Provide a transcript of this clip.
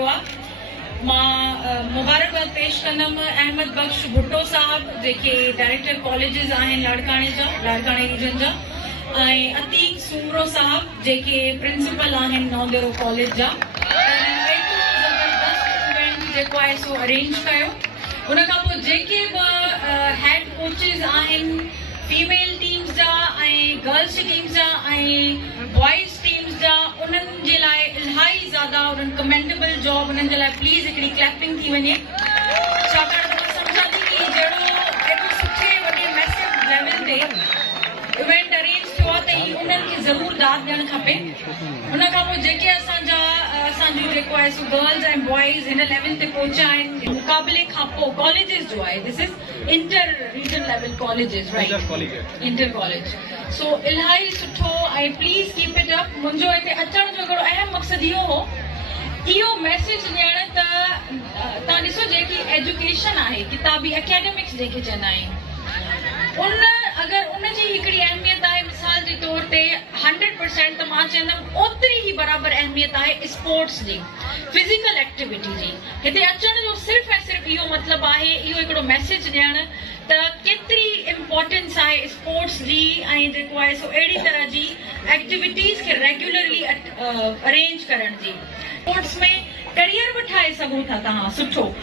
कयो आहे। मां मुबारकबाद पेश कंदमि अहमद बख्श भुट्टो साहब जेके डायरेक्टर कॉलेजिस आहिनि लाड़काणे रीजन जा, ऐं अतीक सूमरो साहब जेके प्रिंसिपल आहिनि नौदेरो कॉलेज जा। ज़बरदस्त इवेंट जेको आहे सो अरेंज कयो। उन खां पोइ जेके बि हेड कोचिस आहिनि फीमेल टीम्स जा ऐं गर्ल्स टीम्स जा ऐं बॉइज़ टीम्स जा, उन्हनि जे लाइ इलाही ज़्यादा उन्हनि कमेंडेबल जॉब, उन्हनि जे लाइ प्लीज़ हिकिड़ी क्लैपिंग थी वञे, छाकाणि त मां सम्झां थी कि एॾो सुठे वॾे मैसिव लेवल ते इवेंट अरेंज थियो आहे त ही उन्हनि खे ज़रूरु दाद ॾियणु खपे। उन खां पोइ जेके असांजो जेको आहे सो गर्ल्स ऐं बॉइज़ हिन लेवल ते पहुचा आहिनि, मुक़ाबले खां पोइ कॉलेजिस जो आहे, this is inter region level colleges, right, inter college. So इलाही सुठो ऐं प्लीज़ कीप इट अप। मुंहिंजो हिते अचण जो हिकिड़ो अहम मक़सदु इहो हो, इहो मैसेज ॾियणु त तव्हां ॾिसो जेकी एजुकेशन आहे, किताबी एकेडमिक्स जेके चवंदा आहियूं, अगरि उनजी हिकिड़ी अहमियत आहे, मिसाल जे तौर ते 100% त मां चवंदमि ओतिरी ई बराबरि अहमियत आहे स्पोर्ट्स जी, फिज़िकल एक्टिविटी जी। हिते अचण जो सिर्फ़ु ऐं सिर्फ़ु इहो मतिलबु आहे, इहो हिकिड़ो मैसेज ॾियणु त केतिरी इम्पोर्टेंस आहे स्पोर्ट्स जी, ऐं जेको आहे सो अहिड़ी तरह जी एक्टिविटीज़ खे रेगुलरली अरेंज करण जी। स्पोर्ट्स में करियर बि ठाहे सघो था तव्हां सुठो।